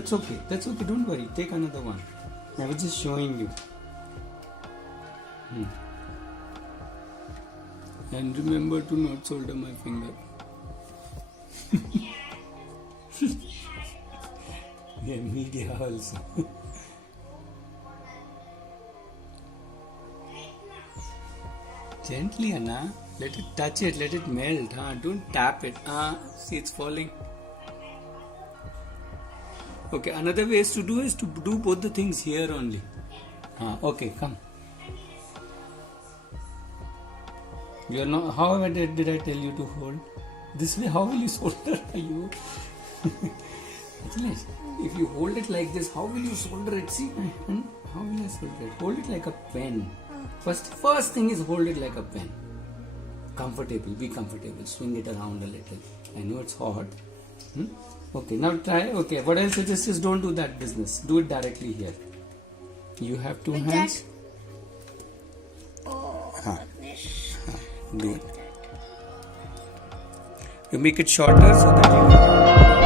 that's okay. That's okay. Don't worry. Take another one. I was just showing you. And remember to not solder my finger. Yeah, media also. Gently, Anna. Let it touch it. Let it melt. Don't tap it. See, it's falling. Okay, another way is to do both the things here only. Okay, come. You are not. How did I tell you to hold? This way, how will you solder? You. Achalesh, if you hold it like this, how will you solder it? See, how will I solder it? Hold it like a pen. First thing is hold it like a pen. Comfortable. Be comfortable. Swing it around a little. I know it's hot. Okay, now try. Okay, what I'll suggest is don't do that business. Do it directly here. You have two hands. Do it. You make it shorter so that you